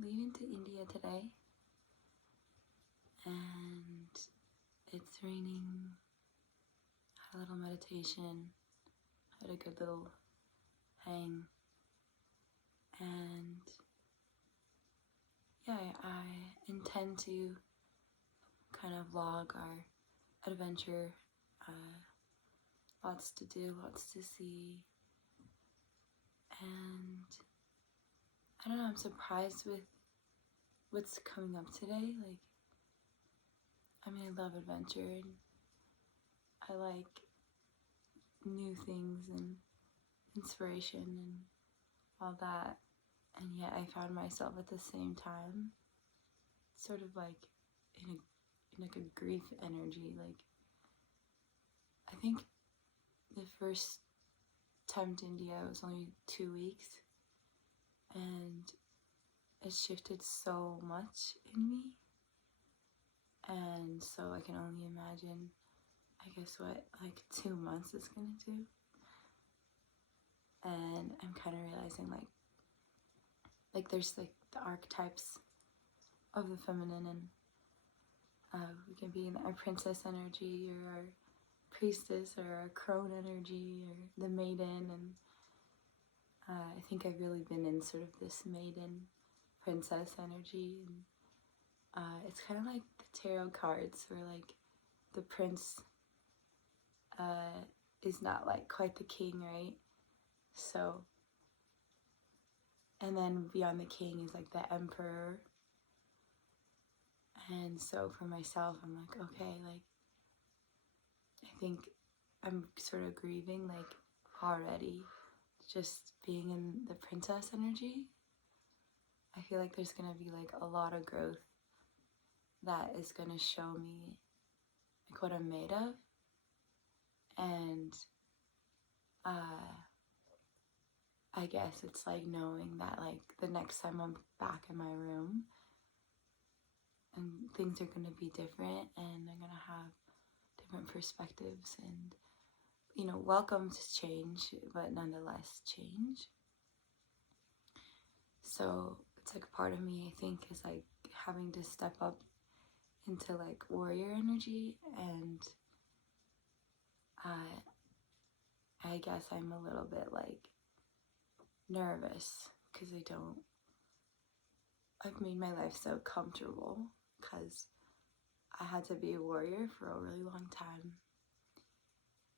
leaving to India today, and it's raining. Had a little meditation, had a good little hang, and yeah, I intend to kind of vlog our adventure. Lots to do, lots to see, and I don't know, I'm surprised with what's coming up today. Like, I mean, I love adventure and I like new things and inspiration and all that, and yet I found myself at the same time sort of like in like a grief energy. Like, I think the first time to India was only 2 weeks, and it shifted so much in me, and so I can only imagine, I guess, what like 2 months is gonna do. And I'm kind of realizing like there's like the archetypes of the feminine, and we can be in our princess energy or our priestess or our crone energy or the maiden, and I think I've really been in sort of this maiden princess energy, and it's kind of like the tarot cards where like the prince is not like quite the king, right? So, and then beyond the king is like the emperor. And so for myself, I'm like, okay, like I think I'm sort of grieving like already just being in the princess energy. I feel like there's gonna be like a lot of growth that is gonna show me like what I'm made of. And I guess it's like knowing that like the next time I'm back in my room and things are gonna be different, and I'm gonna have different perspectives, and you know, welcome to change, but nonetheless change. So it's like part of me, I think, is like having to step up into like warrior energy, and I guess I'm a little bit like nervous because I've made my life so comfortable because I had to be a warrior for a really long time.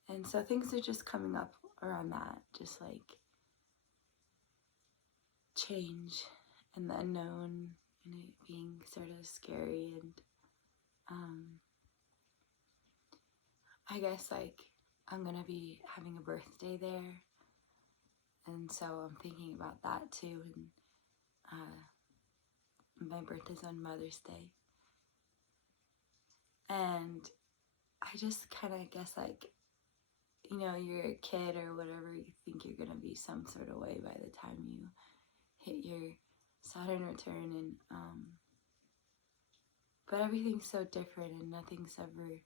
And so things are just coming up around that, just like change and the unknown, and it being sort of scary. And I guess like I'm gonna be having a birthday there, and so I'm thinking about that too. And my birthday's on Mother's Day, and I just kind of guess like, you know, you're a kid or whatever, you think you're gonna be some sort of way by the time you hit your Saturn return, and but everything's so different, and nothing's ever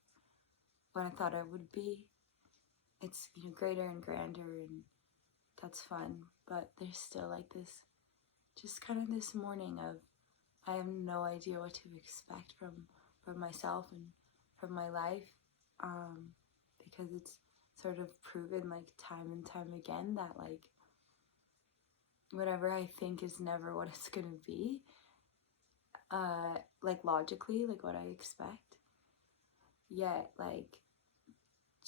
what I thought I would be. It's, you know, greater and grander, and that's fun, but there's still like this, just kind of this morning of I have no idea what to expect from myself and from my life, because it's sort of proven like time and time again that like whatever I think is never what it's gonna be, like logically, like what I expect. Yet like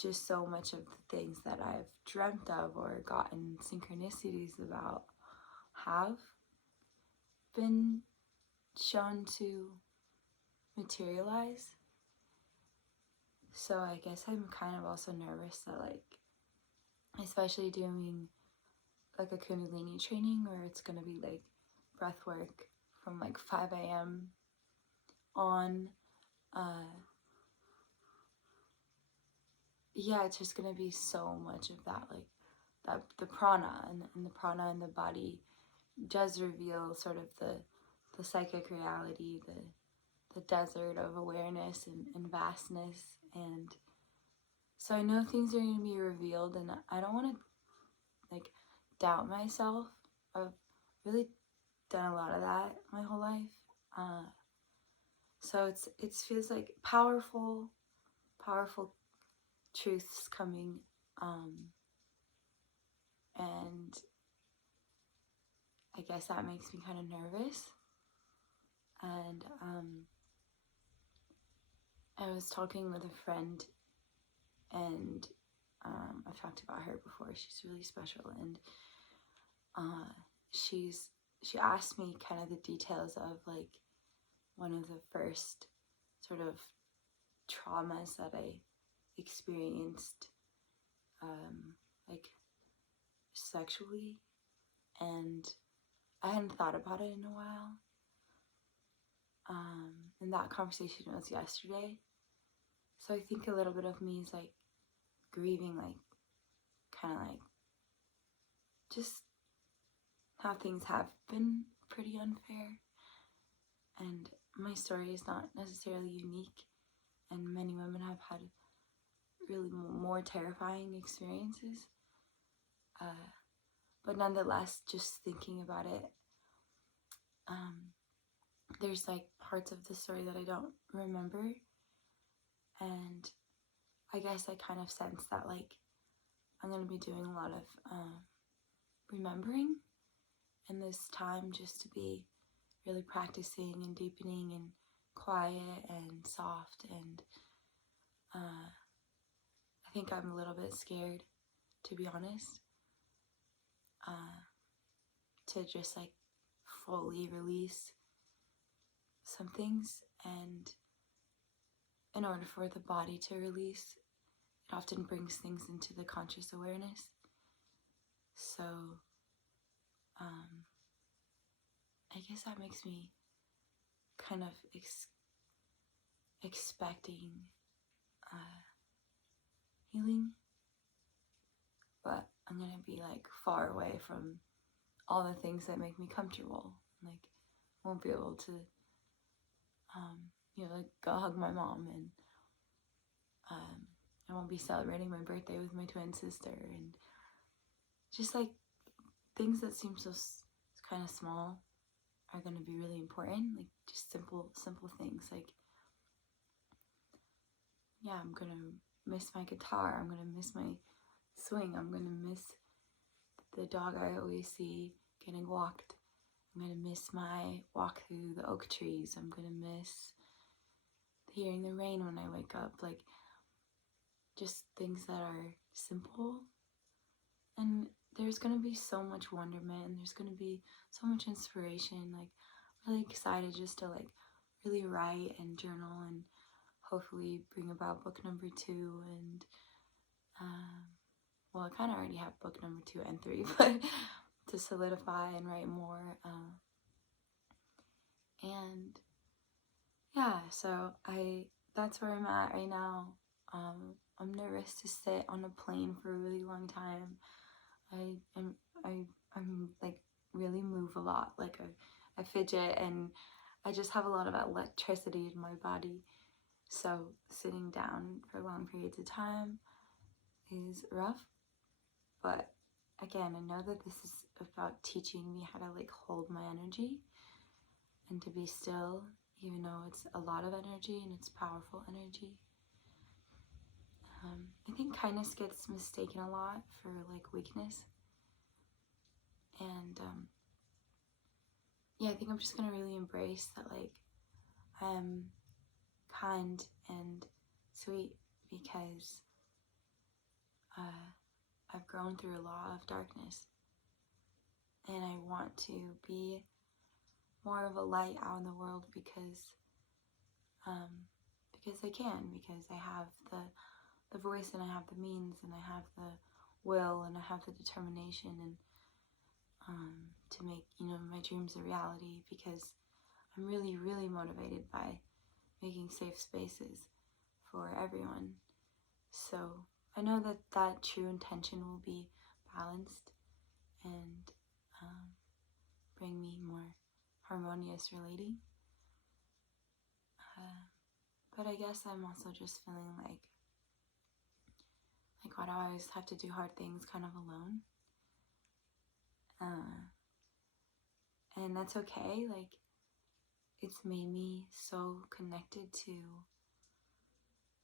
just so much of the things that I've dreamt of or gotten synchronicities about have been shown to materialize. So I guess I'm kind of also nervous that like, especially doing like a Kundalini training where it's gonna be like breath work from like 5 a.m. on, yeah, it's just gonna be so much of that, like that the prana, and the prana in the body does reveal sort of the psychic reality, the desert of awareness and vastness. And so I know things are going to be revealed, and I don't want to like doubt myself. I've really done a lot of that my whole life. So it feels like powerful truths coming, and I guess that makes me kind of nervous. And I was talking with a friend, and I've talked about her before. She's really special, and she asked me kind of the details of like one of the first sort of traumas that I experienced, like sexually, and I hadn't thought about it in a while. And that conversation was yesterday. So I think a little bit of me is like grieving, like kind of like just how things have been pretty unfair. And my story is not necessarily unique, and many women have had really more terrifying experiences. But nonetheless, just thinking about it, there's like parts of the story that I don't remember, and I guess I kind of sense that like I'm going to be doing a lot of remembering in this time, just to be really practicing and deepening and quiet and soft. And I think I'm a little bit scared, to be honest, to just like fully release some things. And in order for the body to release, it often brings things into the conscious awareness. So I guess that makes me kind of expecting healing, but I'm gonna be like far away from all the things that make me comfortable. Like, won't be able to like go hug my mom, and I won't be celebrating my birthday with my twin sister, and just like things that seem so kind of small are going to be really important. Like just simple things, like I'm going to miss my guitar, I'm going to miss my swing, I'm going to miss the dog I always see getting walked, I'm going to miss my walk through the oak trees, I'm going to miss hearing the rain when I wake up. Like just things that are simple, and there's going to be so much wonderment, and there's going to be so much inspiration. Like really excited just to like really write and journal, and hopefully bring about book number 2. And well, I kind of already have book number 2 and 3, but to solidify and write more. And yeah, so that's where I'm at right now. I'm nervous to sit on a plane for a really long time. I'm like really move a lot. Like I fidget, and I just have a lot of electricity in my body. So sitting down for long periods of time is rough. But again, I know that this is about teaching me how to like hold my energy and to be still, even though it's a lot of energy and it's powerful energy. I think kindness gets mistaken a lot for like weakness. And I think I'm just gonna really embrace that, like I'm kind and sweet because I've grown through a lot of darkness, and I want to be more of a light out in the world because I can, because I have the voice, and I have the means, and I have the will, and I have the determination, and to make my dreams a reality, because I'm really, really motivated by making safe spaces for everyone. So I know that true intention will be balanced and bring me more harmonious relating. But I guess I'm also just feeling like why do I always have to do hard things kind of alone? And that's okay. Like it's made me so connected to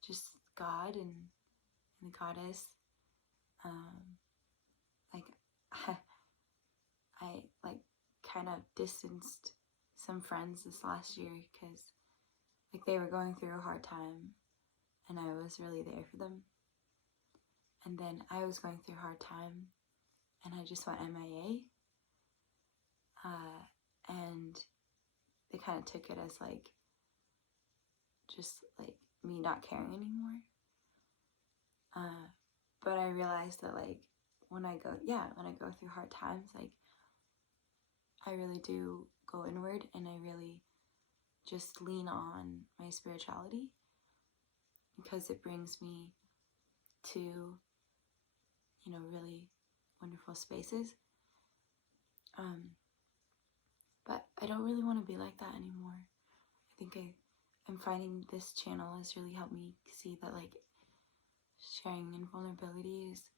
just God and the goddess. Like I like kind of distanced some friends this last year because like they were going through a hard time and I was really there for them. And then I was going through a hard time and I just went MIA. And they kind of took it as like just like me not caring anymore. But I realized that like when I go through hard times, like I really do go inward and I really just lean on my spirituality because it brings me to, you know, really wonderful spaces. But I don't really want to be like that anymore. I think I'm finding this channel has really helped me see that like sharing in vulnerability is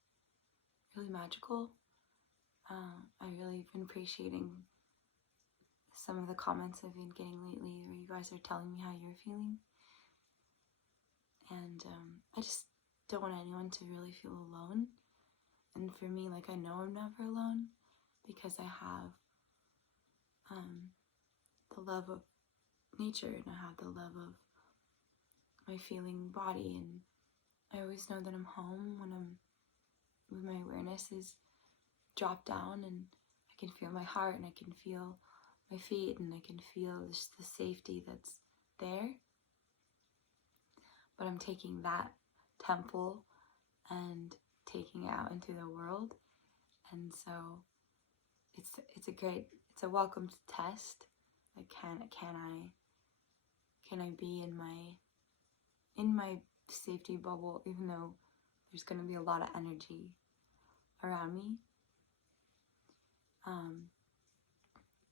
really magical. I really been appreciating some of the comments I've been getting lately where you guys are telling me how you're feeling. And I just don't want anyone to really feel alone. And for me, like I know I'm never alone because I have the love of nature and I have the love of my feeling body, and I always know that I'm home when my awareness is dropped down and I can feel my heart and I can feel my feet and I can feel just the safety that's there. But I'm taking that temple and taking it out into the world, and so it's a welcome test. Like can I be in my safety bubble even though there's going to be a lot of energy around me.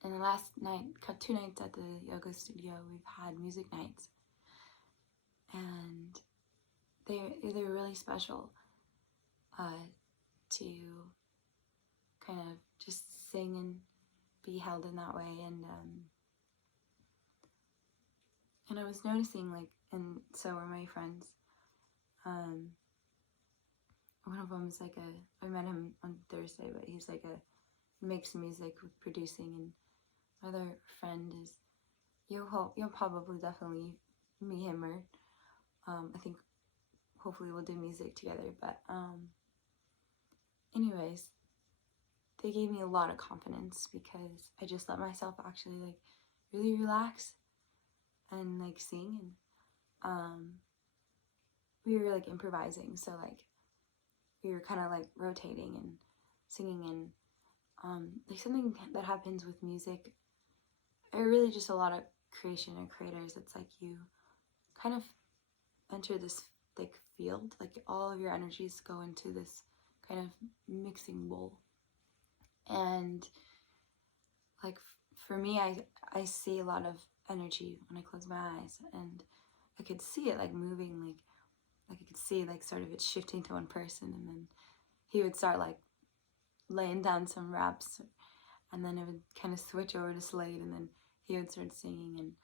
And the last night, 2 nights at the yoga studio, we've had music nights, and they were really special to kind of just sing and be held in that way. And I was noticing, like, and so were my friends. One of them is like I met him on Thursday, but he's like makes music with producing, and my other friend is, you'll probably definitely meet him, or I think hopefully we'll do music together. But anyways, they gave me a lot of confidence because I just let myself actually like really relax and like sing, and we were like improvising, so like we were kind of like rotating and singing, and like something that happens with music, or really just a lot of creation and creators, it's like you kind of enter this like field, like all of your energies go into this kind of mixing bowl. And like for me, I see a lot of energy when I close my eyes, and I could see it like moving, like I could see like sort of it shifting to one person, and then he would start like laying down some raps, and then it would kind of switch over to Slade, and then he would start singing,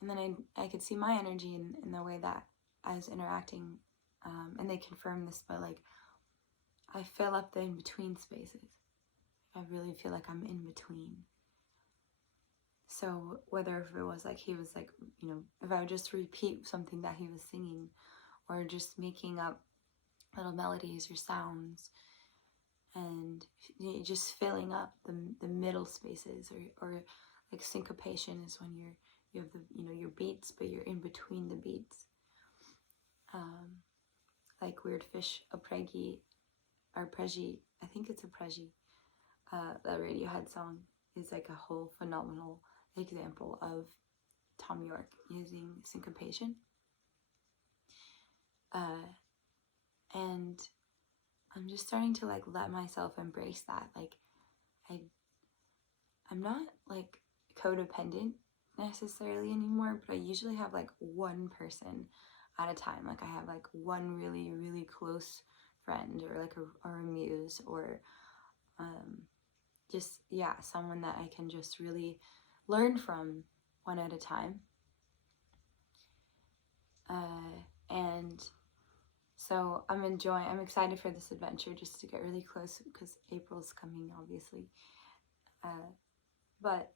and then I could see my energy in the way that I was interacting, and they confirmed this, but like I fill up the in-between spaces. I really feel like I'm in between. So whether if it was like he was like, you know, if I would just repeat something that he was singing, or just making up little melodies or sounds, and just filling up the middle spaces, or like syncopation is when you have the, you know, your beats, but you're in between the beats. Like Weird Fish Apregi, I think it's Apregi, that Radiohead song is like a whole phenomenal example of Tom York using syncopation. And I'm just starting to like let myself embrace that. Like I'm not like codependent necessarily anymore, but I usually have like one person at a time. Like I have like one really, really close friend, or like or a muse, or just, yeah, someone that I can just really learn from one at a time. And so I'm excited for this adventure, just to get really close, because April's coming, obviously. But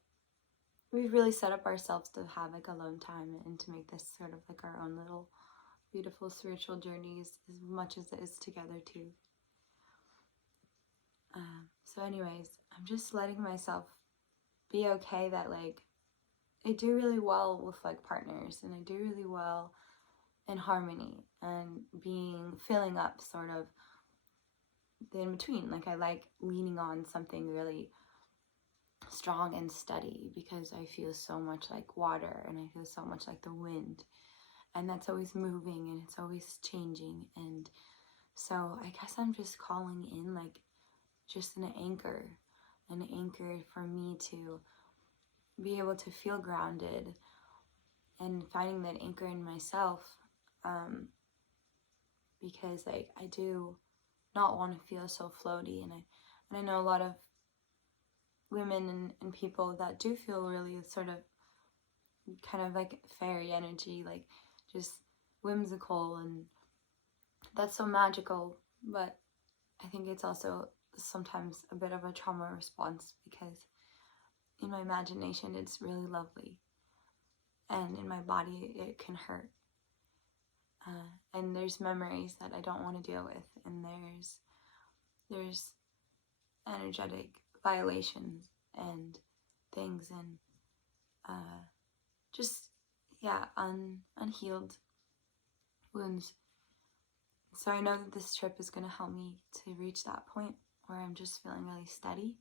we've really set up ourselves to have like alone time, and to make this sort of like our own little beautiful spiritual journeys, as much as it is together too. So anyways, I'm just letting myself be okay that like I do really well with like partners, and I do really well in harmony, and filling up sort of the in between. Like I like leaning on something really strong and steady, because I feel so much like water, and I feel so much like the wind, and that's always moving, and it's always changing. And so I guess I'm just calling in like just an anchor for me to be able to feel grounded, and finding that anchor in myself, because like I do not want to feel so floaty, and I know a lot of women and people that do feel really sort of kind of like fairy energy, like just whimsical, and that's so magical. But I think it's also sometimes a bit of a trauma response, because in my imagination it's really lovely, and in my body it can hurt, and there's memories that I don't want to deal with, and there's energetic violations and things, and just unhealed wounds. So I know that this trip is going to help me to reach that point where I'm just feeling really steady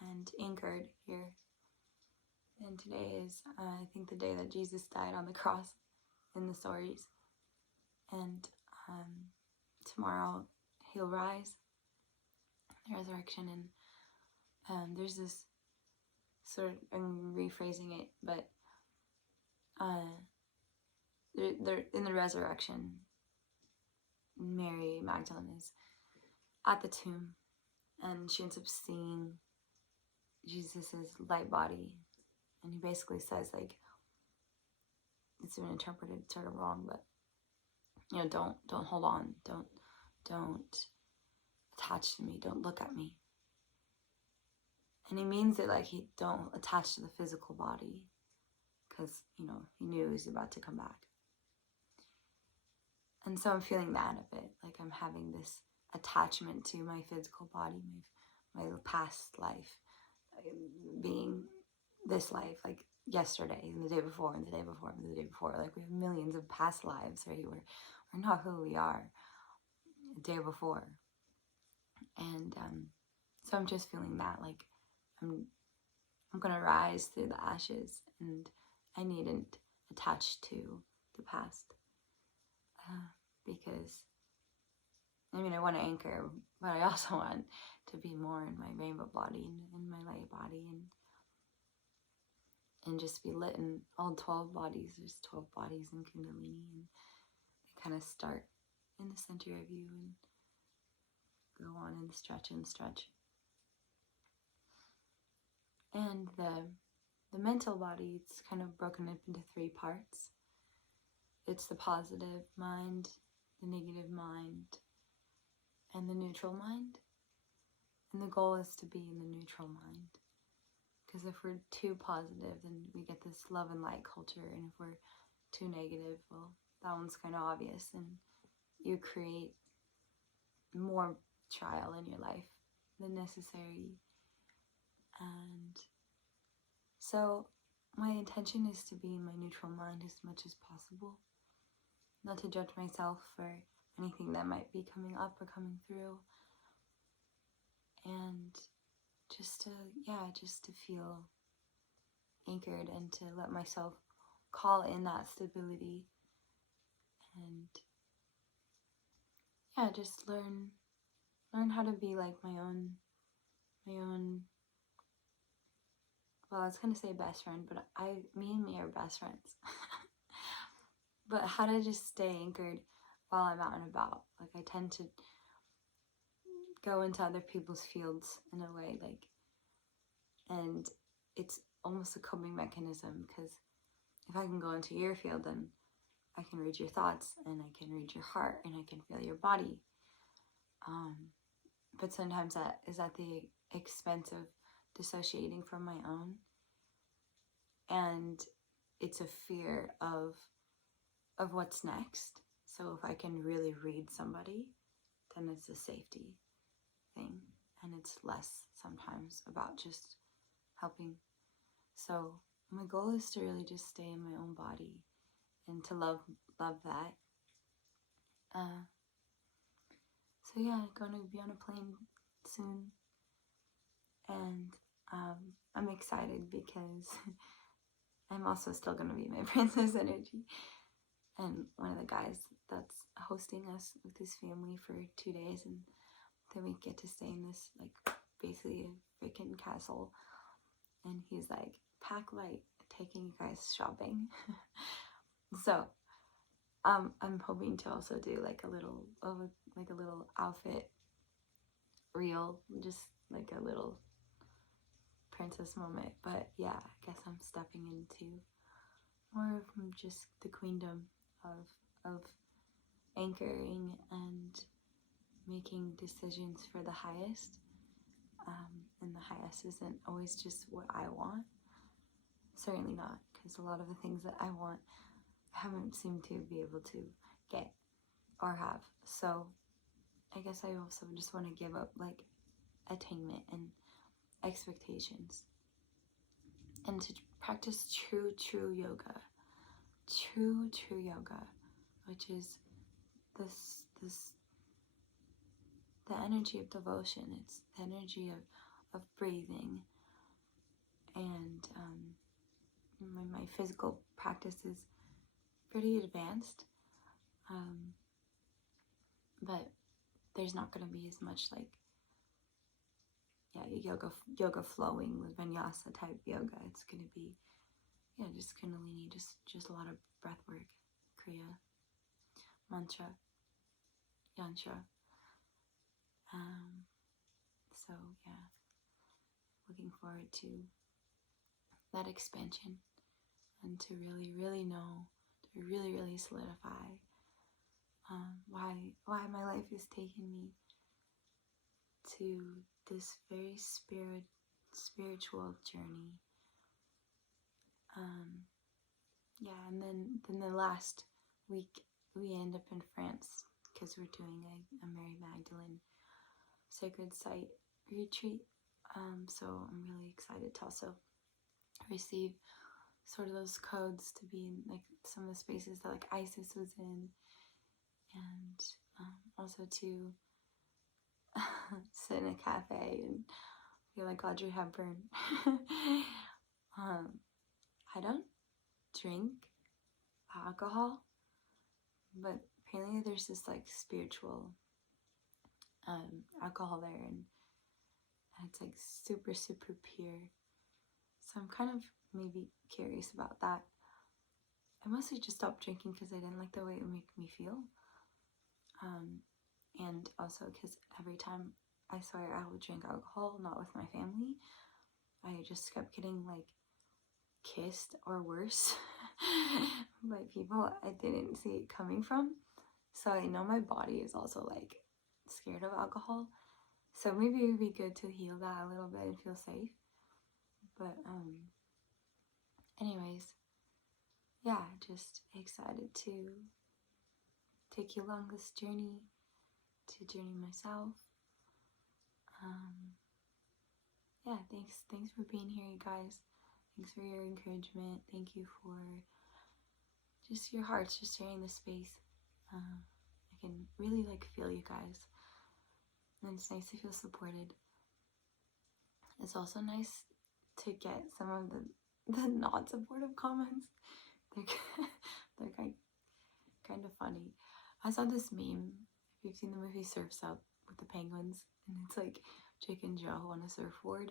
and anchored here. And today is, I think, the day that Jesus died on the cross in the stories. And tomorrow he'll rise, the resurrection. And there's this sort of, I'm rephrasing it, but they're in the resurrection, Mary Magdalene is at the tomb, and she ends up seeing Jesus's light body, and he basically says, like, it's been interpreted sort of wrong, but you know, don't hold on, don't attach to me, don't look at me. And he means it like he don't attach to the physical body, because you know he knew he was about to come back. And so I'm feeling that a bit, like I'm having this attachment to my physical body, my past life being this life, like yesterday and the day before and the day before and the day before. Like we have millions of past lives, right? We're not who we are the day before. And so I'm just feeling that, like I'm gonna rise through the ashes, and I needn't attach to the past, because I mean, I want to anchor, but I also want to be more in my rainbow body and in my light body, and just be lit in all 12 bodies. There's 12 bodies in Kundalini, and they kind of start in the center of you and go on and stretch and stretch. And the mental body, it's kind of broken up into 3 parts. It's the positive mind, the negative mind, and the neutral mind. And the goal is to be in the neutral mind, because if we're too positive, then we get this love and light culture, and if we're too negative, well, that one's kind of obvious, and you create more trial in your life than necessary. And so my intention is to be in my neutral mind as much as possible, not to judge myself for anything that might be coming up or coming through, and just to feel anchored, and to let myself call in that stability, and just learn how to be like my own well, I was gonna say best friend, but me and me are best friends. But how to just stay anchored while I'm out and about. Like I tend to go into other people's fields in a way, like, and it's almost a coping mechanism, because if I can go into your field, then I can read your thoughts, and I can read your heart, and I can feel your body. But sometimes that is at the expense of dissociating from my own. And it's a fear of what's next. So if I can really read somebody, then it's a safety thing. And it's less sometimes about just helping. So my goal is to really just stay in my own body and to love that. So yeah, gonna be on a plane soon, and I'm excited because I'm also still gonna be my princess energy. And one of the guys that's hosting us with his family for 2 days, and then we get to stay in this like basically a freaking castle. And he's like, pack light, taking you guys shopping. So I'm hoping to also do like a little outfit reel, just like a little princess moment. But yeah, I guess I'm stepping into more from just the queendom of anchoring and making decisions for the highest. And the highest isn't always just what I want. Certainly not, because a lot of the things that I want I haven't seemed to be able to get or have. So I guess I also just want to give up like attainment and expectations, and to practice true yoga, true yoga, which is this the energy of devotion. It's the energy of breathing. And my physical practice is pretty advanced, but there's not going to be as much like yoga flowing with vinyasa type yoga. It's going to be just kundalini, just a lot of breath work, kriya, mantra, yantra. So yeah, looking forward to that expansion, and to really know, to really solidify why my life is taking me to this very spiritual journey. And then the last week we end up in France, because we're doing a Mary Magdalene sacred site retreat. So I'm really excited to also receive sort of those codes, to be in like some of the spaces that like Isis was in, and also to sit in a cafe and feel like Audrey Hepburn. I don't drink alcohol, but apparently there's this like spiritual alcohol there, and it's like super pure. So I'm kind of maybe curious about that. I mostly just stopped drinking because I didn't like the way it would make me feel. And also because every time I swear I would drink alcohol, not with my family, I just kept getting like kissed or worse by people I didn't see it coming from. So I know my body is also like scared of alcohol. So maybe it would be good to heal that a little bit and feel safe. But anyways, yeah, just excited to take you along this journey, to journey myself. Yeah, thanks for being here, you guys. Thanks for your encouragement. Thank you for just your hearts, just sharing the space. I can really like feel you guys, and it's nice to feel supported. It's also nice to get some of the not supportive comments. They're kind of funny. I saw this meme, if you've seen the movie Surf's Up with the penguins, and it's like Jake and Joe on a surfboard,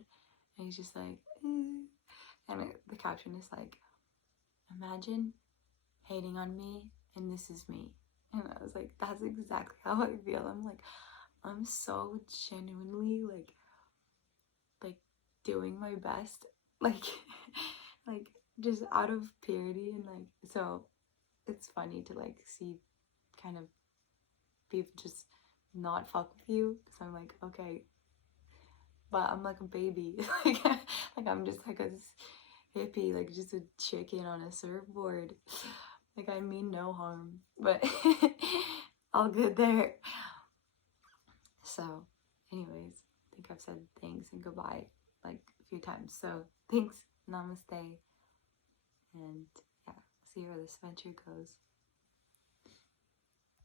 and he's just like, and the caption is like, imagine hating on me and this is me. And I was like, that's exactly how I feel. I'm like, I'm so genuinely like doing my best, like like just out of purity, and like, so it's funny to like see kind of people just not fuck with you, because I'm like, okay, but I'm like a baby. Like I'm just like a hippie, like just a chicken on a surfboard. Like I mean no harm, but all good there. So anyways, I think I've said thanks and goodbye like a few times. So thanks, namaste, and yeah, see where this venture goes.